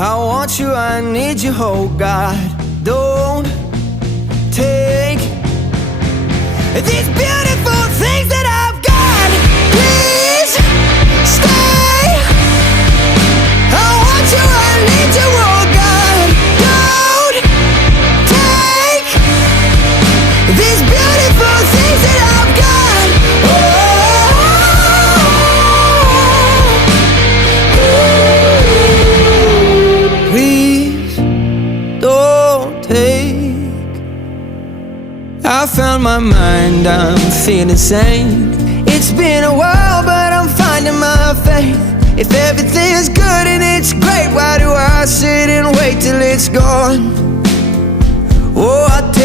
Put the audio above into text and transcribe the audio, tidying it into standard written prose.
I want you, I need you, oh God. Don't take these beautiful things that I've got. Please stay. I want you, I need you, oh God. Don't take these beautiful things that I've got. Please don't take. I found my mind, I'm feeling sane. It's been a while, but I'm finding my faith. If everything's good and it's great, why do I sit and wait till it's gone? Oh, I tell